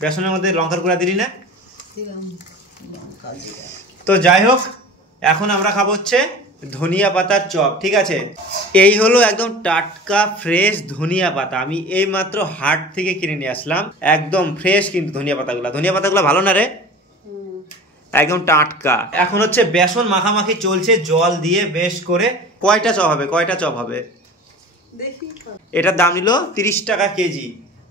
বেসনের মধ্যে লঙ্কার গুঁড়া দিলি না? তো যাই হোক, এখন আমরা খাবো হচ্ছে ধনিয়া পাতার চপ। ঠিক আছে, এই হলো একদম টাটকা ফ্রেশ ধনিয়া পাতা। আমি এই মাত্র হাট থেকে কিনে নিয়ে আসলাম, একদম ফ্রেশ কিন্তু ধনিয়া পাতাগুলো ভালো না রে, একদম টাটকা। এখন হচ্ছে বেসন মাখামাখি চলছে জল দিয়ে বেশ করে। কয়টা চপ হবে? এটার দাম নিল 30 টাকা কেজি।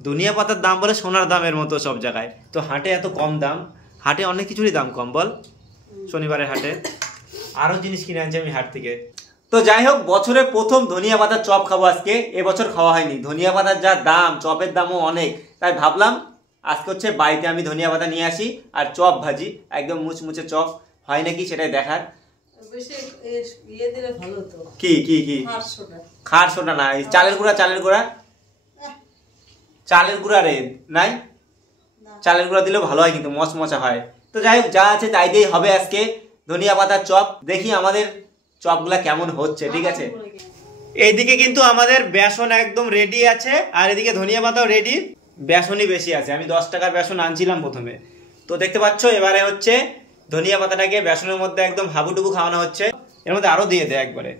ধনিয়া পাতার দাম বলে সোনার দামের মতো সব জায়গায়, তো হাটে এত কম দাম। হাটে অনেক কিছুরই দাম কম বল, শনিবারের হাটে। আরো জিনিস কিনে আনছি আমি হাট থেকে। তো যাই হোক, বছরের প্রথম ধনিয়া পাতার চপ খাবো আজকে। এবছর খাওয়া হয়নি। ধনিয়া পাতার যা দাম, চপের দামও অনেক, তাই ভাবলাম আজকে হচ্ছে বাড়িতে আমি ধনিয়া পাতা নিয়ে আসি আর চপ ভাজি। একদম মুচমুচে চপ হয় নাকি সেটাই দেখার। কি কি কি খার সোডা না, চালের গুঁড়া রে নাই, চালের গুঁড়া দিলেও ভালো হয় কিন্তু মচমচা হয়। তো যাই হোক, যা আছে তাই দিয়েই হবে আজকে ধনিয়া পাতার চপ। দেখি আমাদের চপগুলা কেমন হচ্ছে। ঠিক আছে, এইদিকে কিন্তু আমাদের বেসন একদম রেডি আছে আর এদিকে ধনিয়া পাতাও রেডি। বেসনই বেশি আছে, আমি 10 টাকার বেসন আনছিলাম প্রথমে। তো দেখতে পাচ্ছ এবারে হচ্ছে ধনিয়া পাতাটাকে বেসনের মধ্যে একদম হাবুডুবু খাওয়ানো হচ্ছে। এর মধ্যে আরো দিয়ে দেয় একবারে।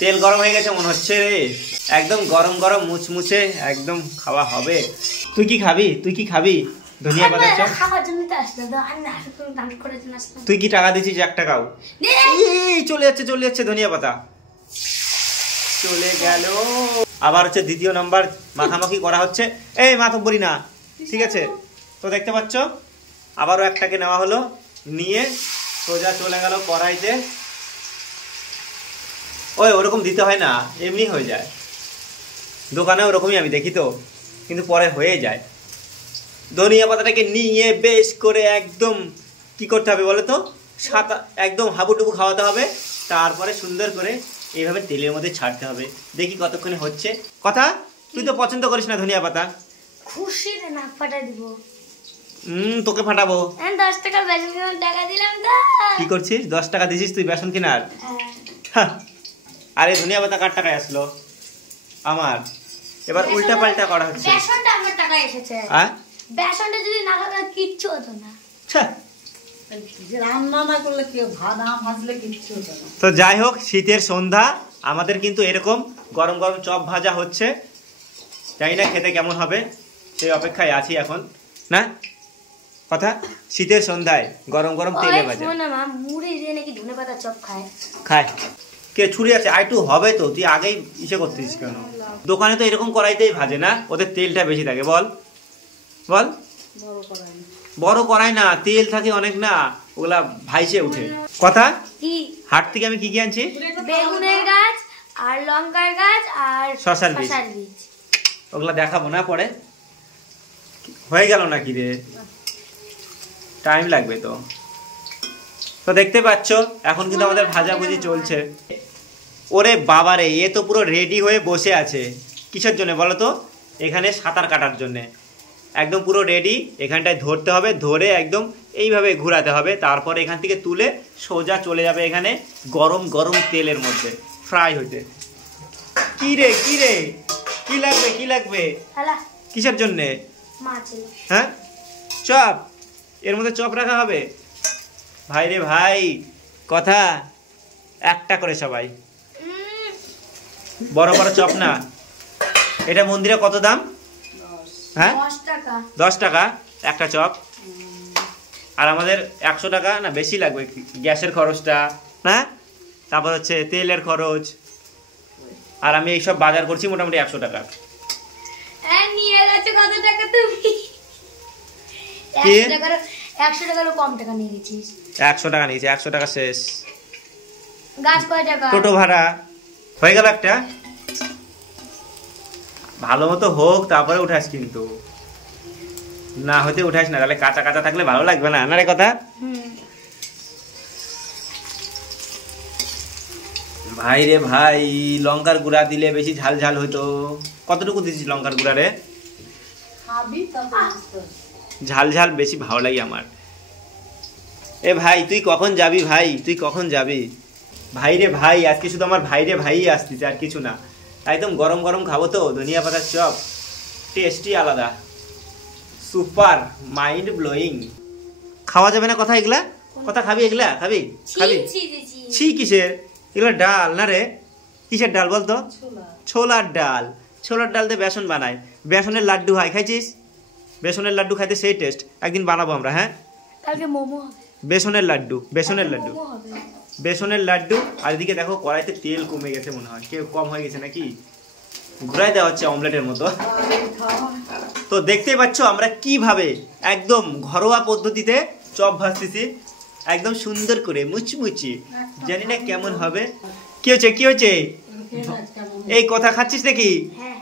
তেল গরম হয়ে গেছে মনে হচ্ছে রে, একদম গরম গরম মুচমুচে একদম খাওয়া হবে। তুই কি খাবি ধনিয়া পাতার চপ? তুই কি টাকা দিছিস 1 টাকাও? চলে যাচ্ছে ধনিয়া পাতা, চলে গেল। আবার হচ্ছে দ্বিতীয় নাম্বার মাখামাখি করা হচ্ছে। এই মাতব্বরি না, ঠিক আছে। তো দেখতে পাচ্ছ আবারও একটাকে নেওয়া হলো, নিয়ে সোজা চলে গেল কড়াইতে। ওরকম দিতে হয় না, এমনি হয়ে যায়। দোকানে ওরকমই আমি দেখি তো, কিন্তু পরে হয়ে যায়। ধনিয়া পাতাটাকে নিয়ে বেশ করে একদম কি করতে হবে বলো তো, একদম হাবুডুবু খাওয়াতে হবে। তারপরে সুন্দর করে এইভাবে তেলের মধ্যে ছাড়তে হবে। দেখি কতক্ষণে হচ্ছে। কথা, তুই তো পছন্দ করিস না ধনিয়া পাতা। খুশি রে, নাক ফাটা দিব। তোকে ফাটাবো। 10 টাকা বেসন কেনার টাকা দিলাম তো। কি করছিস? 10 টাকা দিছিস তুই বেসন কেনার? আরে ধনিয়া পাতা কার টাকায় আসলো? আমার। এবার উল্টা পাল্টা করা হচ্ছে। বেসনটা আমার টাকায় এসেছে। হ্যাঁ, বেসনটা যদি না থাকতো কিচ্ছু হতো না। তো যাই হোক, শীতের সন্ধ্যা, আমাদের কিন্তু এরকম গরম গরম চপ ভাজা হচ্ছে। জানি না খেতে কেমন হবে, সেই অপেক্ষায় আছি এখন। না কথা, শীতের সন্ধ্যায় গরম গরম তেলে ভাজা। মুড়ি দিয়ে নাকি ধনেপাতা চপ খায়। কে ছুরি আছে? আইটু হবে তো, তুই আগেই ইসে করতেছিস কেন? দোকানে তো এরকম কড়াইতেই ভাজে না, ওদের তেলটা বেশি থাকে। বল বড় কড়াই না, তেল থাকে অনেক না, ওগুলা ভাইসে উঠে। কথা, হাট থেকে আমি কি আনছি? বেগুনের গাছ আর লঙ্কার গাছ আর শসার বীজ। ওগুলা দেখাবো না পরে। হয়ে গেল নাকি রে? টাইম লাগবে তো। তো দেখতে পাচ্ছ এখন কিন্তু আমাদের ভাজাভুজি চলছে। ওরে বাবারে, এ তো পুরো রেডি হয়ে বসে আছে। কিসের জন্য বলো তো? এখানে সাঁতার কাটার জন্য একদম পুরো রেডি। এখানটায় ধরতে হবে, ধরে একদম এইভাবে ঘোরাতে হবে। তারপরে এখান থেকে তুলে সোজা চলে যাবে এখানে গরম গরম তেলের মধ্যে ফ্রাই হইতে। কি রে কি লাগবে? কিসের জন্য? হ্যাঁ, চপ। এর মধ্যে চপ রাখা হবে? ভাই রে ভাই, কথা, একটা করে সবাই। বড় বড় চপ না। এটা মন্দিরে কত দাম? হ্যাঁ, 10 টাকা একটা চপ। আর আমাদের 100 টাকা না, বেশি লাগবে গ্যাসের খরচটা, হ্যাঁ, তারপর হচ্ছে তেলের খরচ। আর আমি এইসব বাজার করছি মোটামুটি 100 টাকা। নিয়ে গেছে কত টাকা তুমি? 100 টাকারও কম টাকা নিয়ে গেছিস। 100 টাকা নিয়েছি, 100 টাকা শেষ। গাছ কয় টাকা? টোটো ভাড়া হয়ে গেল একটা। ভালো মতো হোক তারপরে উঠাস, কিন্তু না হতে উঠাস না, তাহলে কাঁচা কাঁচা থাকলে ভালো লাগবে না। না রে কথা? ভাই রে ভাই, লঙ্কার গুঁড়া দিলে বেশি ঝাল ঝাল হইতো। কতটুকু দিছিস লঙ্কার গুঁড়া রে? ঝাল ঝাল বেশি ভালো লাগে আমার। এ ভাই, তুই কখন যাবি? ভাই তুই কখন যাবি? ভাই রে ভাই, আজকে শুধু আমার ভাই রে ভাই আসতিছে, আর কিছু না। একদম গরম গরম খাবো তো ধনিয়া পাতার চপ, টেস্টই আলাদা, সুপার মাইন্ড ব্লোয়িং। খাওয়া যাবে না কথা এগুলা? কথা খাবি এগুলা? খাবি খাবি? ছি কিসের? এগুলো ডাল না রে? কিসের ডাল বলতো? ছোলার ডাল। ছোলার ডাল দিয়ে বেসন বানায়, বেসনের লাড্ডু হয়, খাইছিস? বেসনের লাড্ডু খাইতে সেই টেস্ট, একদিন বানাবো আমরা। হ্যাঁ, কালকে মোমো হবে। বেসনের লাড্ডু, বেসনের লাড্ডু, বেসনের লাড্ডু। আর এদিকে দেখো কড়াইতে তেল কমে গেছে মনে হয়, কেউ কম হয়ে গেছে নাকি, ঘুরাই দেওয়া হচ্ছে অমলেটের মতো। তো দেখতেই পাচ্ছ আমরা কিভাবে একদম ঘরোয়া পদ্ধতিতে চপ ভাজতেছি, একদম সুন্দর করে মুচমুচি। জানি না কেমন হবে। কি হচ্ছে কি হচ্ছে? এই কথা খাচ্ছিস নাকি?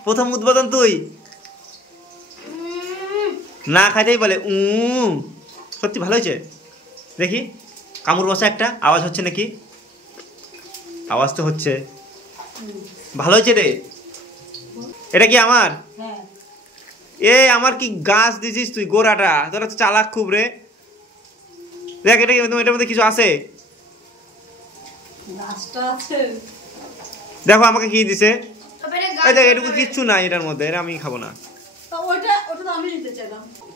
প্রথম উদ্বোধন তুই? না খাইতেই বলে সত্যি ভালো হয়েছে। দেখি কামড় বসা একটা আওয়াজ হচ্ছে নাকি? আওয়াজ তো হচ্ছে। ভালো হয়েছে রে। এটা কি আমার? এ আমার কি গাছ দিছিস তুই গোড়াটা? তোরা তো চালাক খুব রে। দেখ এটা এটার মধ্যে কিছু আছে, দেখো আমাকে কি দিছে। এটুকু কিচ্ছু নাই এটার মধ্যে, এটা আমি খাবো না।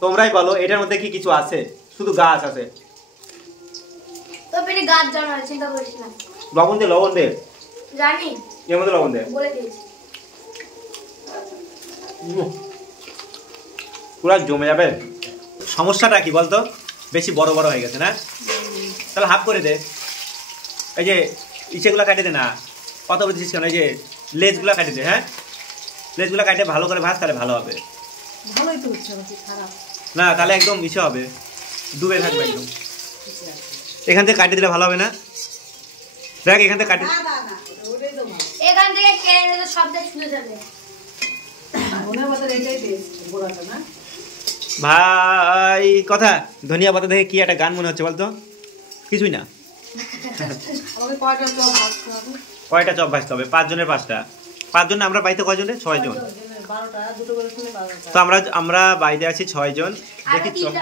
তোমরাই বলো এটার মধ্যে কি কিছু আছে? শুধু গাছ আছে। লবণ দে, লবণ দে। জানি এর মধ্যে লবণ দে, বলে দিয়েছি। পুরো জমে যাবে। সমস্যাটা কি বলতো? বেশি বড় বড় হয়ে গেছে না? তাহলে হাফ করে দে। এই যে ইসেগুলো কাটে দে না, কত বলছিস কেন? এই যে লেজগুলো কাটে দে। হ্যাঁ, লেজগুলো কাটে ভালো করে ভাজ, তাহলে ভালো হবে। ভালোই তো হচ্ছে, খারাপ না তাহলে একদম ইসে হবে, ডুবে থাকবে একদম। এখান থেকে কাটে দিলে ভালো হবে না? দেখ এখান থেকে কাটে, এখান থেকে কেটে দিলে সবটা ছুঁয়ে যাবে। ভাই কথা ধনিয়া পাতা দেখে কি একটা গান মনে হচ্ছে বলতো? কিছুই না। কয়টা চপ ভাজতে হবে? 5 জনের 5টা। 5 জন আমরা বাড়িতে কয়জনে? 6 জন। তো আমরা বাড়িতে আছি 6 জন। দেখি চপ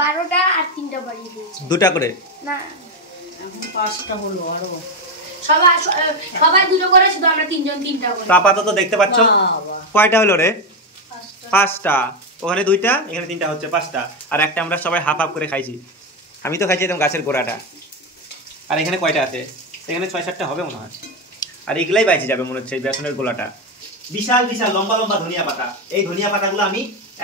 12টা আর 3টা বাড়িয়ে দিয়েছে। 2টা করে না, 5টা হলো আরো। সবাই 2টো করে, শুধু আমরা 3 জন 3টা করে। তো আপাতত দেখতে পাচ্ছ কয়টা হলো রে? 5টা। ওখানে 2টা, এখানে 3টা, হচ্ছে 5টা। আর একটা আমরা সবাই হাফ হাফ করে খাইছি। আমি তো খাইছি একদম গাছের গোড়াটা। আর এখানে কয়টা আছে? এখানে 6-7টা হবে মনে হয়। আর এগুলাই বাইচে যাবে মনে হচ্ছে, এই বেসনের গোলাটা। বিশাল বিশাল লম্বা লম্বা ধনিয়া পাতা। এই ধনিয়া পাতাগুলো আমি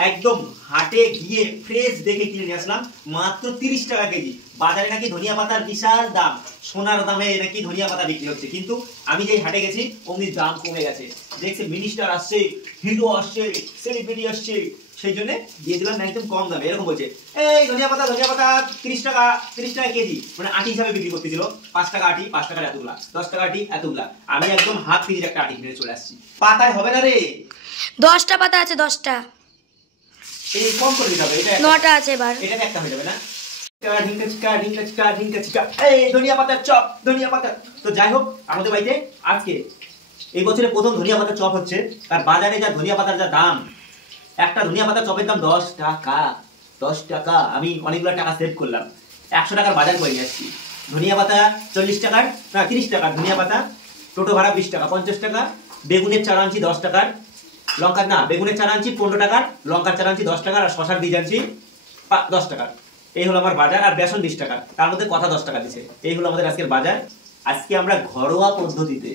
একদম হাটে গিয়ে ফ্রেশ দেখে কিনে নিয়ে আসলাম, মাত্র 30 টাকা কেজি। বাজারে নাকি ধনিয়া পাতার বিশাল দাম, সোনার দামে নাকি ধনিয়া পাতা বিক্রি হচ্ছে, কিন্তু আমি যেই হাটে গেছি অমনি দাম কমে গেছে। দেখছি মিনিস্টার আসছে, হিরো আসছে, সেলিব্রিটি আসছে, সেই জন্য দিয়ে দিলাম একদম কম দামে। এরকম বলছে, এই ধনিয়া পাতা 30 টাকা কেজি, মানে আটি হিসাবে বিক্রি করতেছিল। 5 টাকা আটি, 5 টাকার এতগুলা, 10 টাকা আটি এতগুলা। আমি একদম হাফ কেজির একটা আটি কিনে চলে আসছি। পাতায় হবে না রে। 10টা পাতা আছে, 10টা। এই কম করে দিতে হবে। এটা 9টা আছে এবার। এটা একটা হয়ে যাবে না? এই ধনিয়া পাতার চপ, ধনিয়া পাতা। তো যাই হোক, আমাদের বাড়িতে আজকে এই বছরে প্রথম ধনিয়া পাতার চপ হচ্ছে। আর বাজারে যা ধনিয়া পাতার যা দাম, একটা ধনিয়া পাতার চপের দাম 10 টাকা। 10 টাকা। আমি অনেকগুলো টাকা সেভ করলাম, 100 টাকার বাজার করে নিয়ে আসছি। ধনিয়া পাতা 40 টাকার, না 30 টাকার ধনিয়া পাতা, টোটো ভাড়া 20 টাকা, 50 টাকা। বেগুনের চারা আনছি 10 টাকার, লঙ্কার না বেগুনের চারা আনছি 15 টাকার, লঙ্কার চারা আনছি 10 টাকার, আর শশার বীজ আনছি 10 টাকার। এই হলো আমার বাজার। আর বেসন 20 টাকা, তার মধ্যে কথা 10 টাকা দিছে। এই হলো আমাদের আজকের বাজার। আজকে আমরা ঘরোয়া পদ্ধতিতে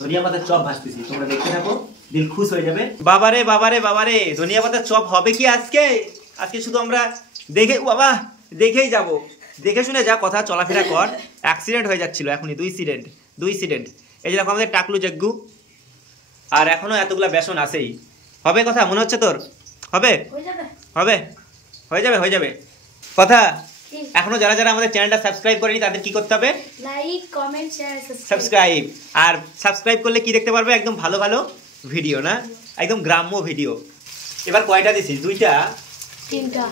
ধনিয়া পাতার চপ ভাজতেছি, তোমরা দেখতে থাকো, দিল খুশ হয়ে যাবে। বাবারে বাবারে বাবারে, ধনিয়া পাতার চপ হবে কি আজকে? আজকে শুধু আমরা দেখেই যাব। দেখে শুনে যা কথা, চলাফেরা কর। অ্যাক্সিডেন্ট হয়ে যাচ্ছিল এখনই, 2 সিডেন্ট। এই যে দেখো আমাদের টাকলু জগ্গু, আর এখনো এতগুলা বেসন আছেই। হবে কথা মনে হচ্ছে তোর? হবে হবে হয়ে যাবে কথা। এখনো যারা যারা আমাদের চ্যানেলটা সাবস্ক্রাইব করেনি তাদের কি করতে হবে? Like, comment, share, subscribe. আর সাবস্ক্রাইব করলে কি দেখতে পারবে? একদম ভালো ভালো ভিডিও, না একদম গ্রাম্য ভিডিও। এবার কয়টা দিছিস? 2টা, 3টা।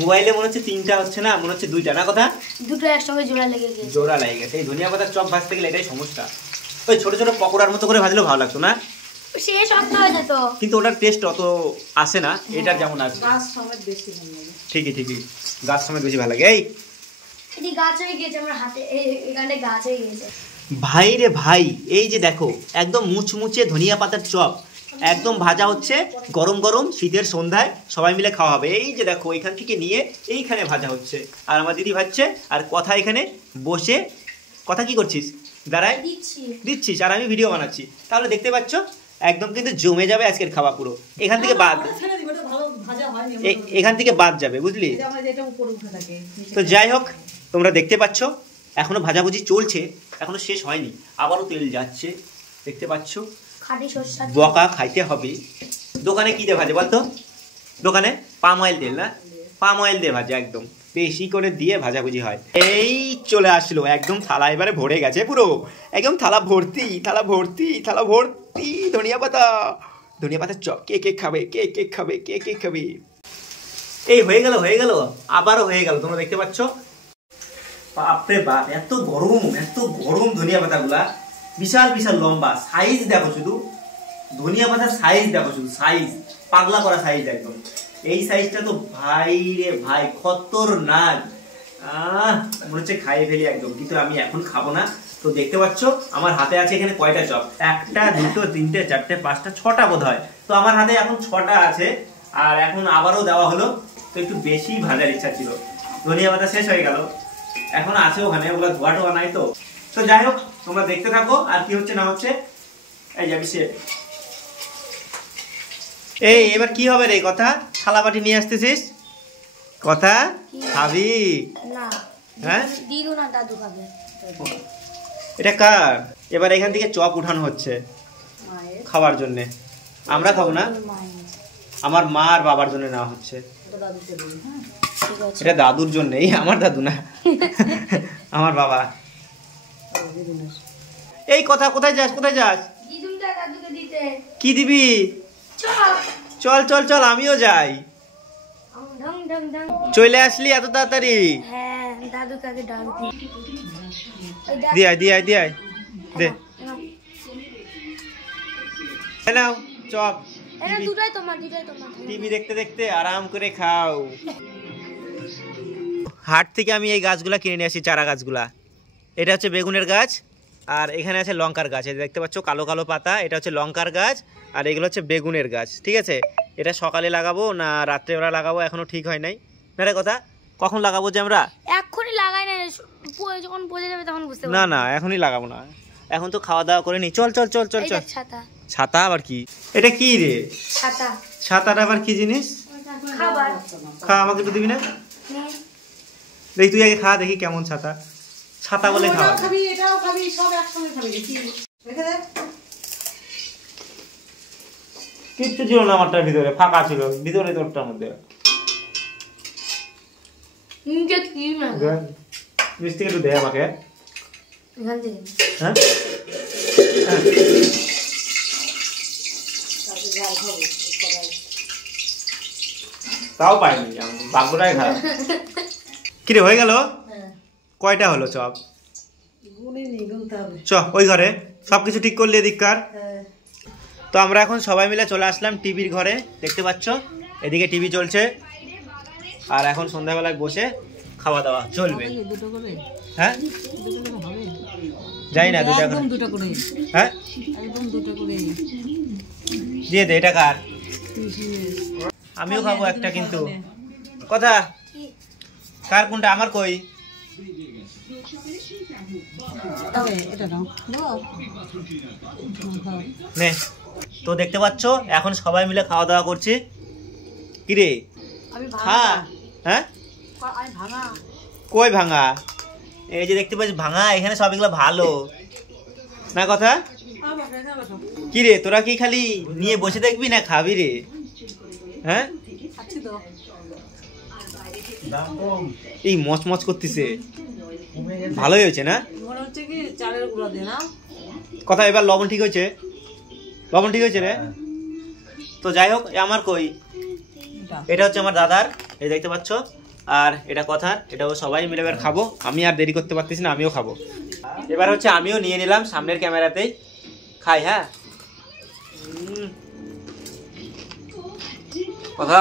মোবাইলে মনে হচ্ছে 3টা হচ্ছে না, মনে হচ্ছে 2টা না কথা? দুটো একসঙ্গে জোড়া লেগে গেছে। এই ধনিয়া পাতার চপ ভাজতে গেলে এটাই সমস্যা। ওই ছোট ছোট পকোড়ার মতো করে ভাজলেও ভালো লাগতো না? সে শক্ত হয়ে যেত, কিন্তু ওটার টেস্ট অত আসে না, এটার যেমন আছে। ঠিকই, গাছ সমেত বেশি ভালো লাগে। এই গাছ হয়ে গিয়েছে আমার হাতে, এখানে গাছ হয়ে গিয়েছে। ভাই রে ভাই, এই যে দেখো একদম মুচমুচে ধনিয়া পাতার চপ, একদম ভাজা হচ্ছে গরম গরম শীতের সন্ধ্যায় সবাই মিলে খাওয়া হবে। এই যে দেখো এখান থেকে নিয়ে এইখানে ভাজা হচ্ছে, আর আমার দিদি ভাজছে, আর কথা এখানে বসে। কথা কি করছিস? দাঁড়ায় দিচ্ছিস আর আমি ভিডিও বানাচ্ছি, তাহলে দেখতে পাচ্ছ একদম কিন্তু জমে যাবে আজকের খাওয়া পুরো। এখান থেকে বাদ, এখান থেকে বাদ যাবে, বুঝলি? তো যাই হোক, তোমরা দেখতে পাচ্ছ এখনো ভাজাভুজি চলছে, এখনো শেষ হয়নি, আবারও তেল যাচ্ছে, দেখতে পাচ্ছ। বকা খাইতে হবে। দোকানে কি দিয়ে ভাজে বলতো? দোকানে পাম অয়েল তেল, না পাম অয়েল দিয়ে ভাজে, একদম বেশি করে দিয়ে ভাজাভুজি হয়। এই চলে আসলো একদম থালা, এবারে ভরে গেছে পুরো, একদম থালা ভর্তি, থালা ভর্তি, থালা ভর্তি ধনিয়া পাতা, ধনিয়া পাতার চপ। কে কে খাবে, কে কে খাবে, কে কে খাবে? এই হয়ে গেল, হয়ে গেল, আবারও হয়ে গেল। তোমরা দেখতে পাচ্ছ, বাপরে বাপ, এত গরম, এত গরম ধনিয়া পাতাগুলা, বিশাল বিশাল লম্বা সাইজ। দেখো শুধু ধনিয়া পাতার সাইজ, দেখো শুধু সাইজ, পাগলা করা সাইজ একদম। এই সাইজটা তো ভাই রে ভাই খতরনাক। মনে হচ্ছে খাইয়ে ফেলি একদম, কিন্তু আমি এখন খাবো না। তো দেখতে পাচ্ছ আমার হাতে আছে এখানে কয়টা চপ, একটা দুটো তিনটে চারটে পাঁচটা ছটা বোধ হয়। তো আমার হাতে এখন ছটা আছে, আর এখন আবারও দেওয়া হলো, তো একটু বেশি ভাজার ইচ্ছা ছিল। ধনিয়া পাতা শেষ হয়ে গেল, এখন আছে ওখানে, ওগুলো ধোয়া টোয়া নাই। তো তো যাই হোক, তোমরা দেখতে থাকো আর কি হচ্ছে না হচ্ছে। এই যাবি সে, এই এবার কি হবে রে? কথা থালা বাটি নিয়ে আসতেছিস, কথা খাবি না? হ্যাঁ দিদু না দাদু খাবে। এটা কার? এবার এখান থেকে চপ উঠানো হচ্ছে খাবার জন্য। আমরা খাবো না, আমার মা আর বাবার জন্য নেওয়া হচ্ছে। এটা দাদুর জন্য, আমার দাদু না, আমার বাবা। এই কথা, কোথায় যাস, কোথায় যাস? কি দিবি? চল চল চল, আমিও যাই। চলে আসলি এত তাড়াতাড়ি? হ্যাঁ, দাদু কাকে ডাক দিয়ে দিয়ে দিয়ে দে নাও চপ। টিভি দেখতে দেখতে আরাম করে খাও। হাট থেকে আমি এই গাছগুলা কিনে নিয়ে আসি, চারা গাছগুলা। এটা হচ্ছে বেগুনের গাছ, আর এখানে আছে লঙ্কার গাছ। এই দেখতে পাচ্ছ কালো কালো পাতা, এটা হচ্ছে লঙ্কার গাছ, আর এগুলো হচ্ছে বেগুনের গাছ। ঠিক আছে, এটা সকালে লাগাবো না রাত্রেবেলা লাগাবো এখনো ঠিক হয় নাই। না রে কথা, কখন লাগাবো যে আমরা? এখনই লাগাই না, যখন বোঝা যাবে তখন বুঝতে পারবো। না না, এখনই লাগাবো না, এখন তো খাওয়া দাওয়া করে নি। চল চল চল চল চল। ছাতা। ছাতা আবার কি? এটা কি রে? ছাতা। ছাতাটা আবার কি জিনিস? খাবার। খা, আমাকে তো দিবি না? দেখি তুই আগে খা, দেখি কেমন ছাতা। ছাতা বলে খাওয়া খাবি, এটাও খাবি, সব একসঙ্গে খাবি। দেখি রেখে দে। কিচ্ছু ছিল না আমারটার ভিতরে, ফাঁকা ছিল ভিতরে, তোরটার মধ্যে। মিষ্টি একটু দে আমাকে। হ্যাঁ, তাও পাইনি, ভাগ্যটাই খারাপ। কিরে হয়ে গেল? কয়টা হলো চপ? চ ওই ঘরে, সবকিছু ঠিক করলি এদিককার। তো আমরা এখন সবাই মিলে চলে আসলাম টিভির ঘরে। দেখতে পাচ্ছ এদিকে টিভি চলছে, আর এখন সন্ধ্যাবেলায় বসে খাওয়া দাওয়া চলবে। হ্যাঁ যাই না, দুটো করে। হ্যাঁ দিয়ে দে। এটা কার? আমিও খাবো একটা, কিন্তু কথা কার কোনটা? আমার কই? নে। তো দেখতে পাচ্ছ এখন সবাই মিলে খাওয়া দাওয়া করছি। কিরে খা। হ্যাঁ কই ভাঙা? এই যে দেখতে পাচ্ছি ভাঙা, এখানে সব এগুলো ভালো না। কথা কি রে, তোরা কি খালি নিয়ে বসে দেখবি না খাবি রে? হ্যাঁ এই মচমচ করতেছে, ভালোই হয়েছে না? কথা এবার লবণ ঠিক হয়েছে, লবণ ঠিক হয়েছে রে। তো যাই হোক, আমার কই? এটা হচ্ছে আমার দাদার, এই দেখতে পাচ্ছ, আর এটা কথার। এটাও সবাই মিলে এবার খাবো। আমি আর দেরি করতে পারতেছি না, আমিও খাবো। এবার হচ্ছে আমিও নিয়ে নিলাম সামনের ক্যামেরাতেই খাই। হ্যাঁ কথা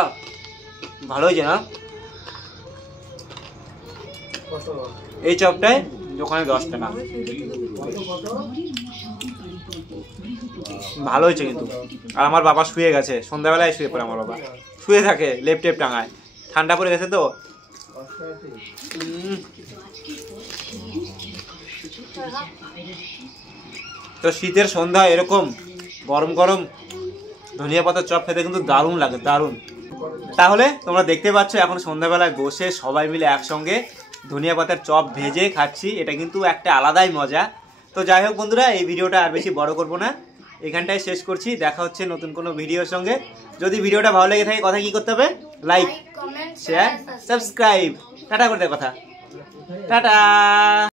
ভালো হয়েছে না? এই চপটায় দোকানে 10 টাকা। ভালো হয়েছে কিন্তু। আর আমার বাবা শুয়ে গেছে, সন্ধ্যাবেলায় শুয়ে পড়ে আমার বাবা, শুয়ে থাকে লেপ টেপ টাঙায়, ঠান্ডা পড়ে গেছে তো। তো শীতের সন্ধ্যা এরকম গরম গরম ধনিয়া পাতার চপ খেতে কিন্তু দারুণ লাগে, দারুণ। তাহলে তোমরা দেখতে পাচ্ছ এখন সন্ধ্যাবেলায় বসে সবাই মিলে একসঙ্গে ধনিয়া পাতার চপ ভেজে খাচ্ছি, এটা কিন্তু একটা আলাদাই মজা। তো যাই হোক বন্ধুরা, এই ভিডিওটা আর বেশি বড় করব না, এখানটায় শেষ করছি। দেখা হচ্ছে নতুন কোনো ভিডিওর সঙ্গে। যদি ভিডিওটা ভালো লেগে থাকে কথা কি করতে হবে? Like, comment, share, subscribe. Tata করে দে কথা, টাটা।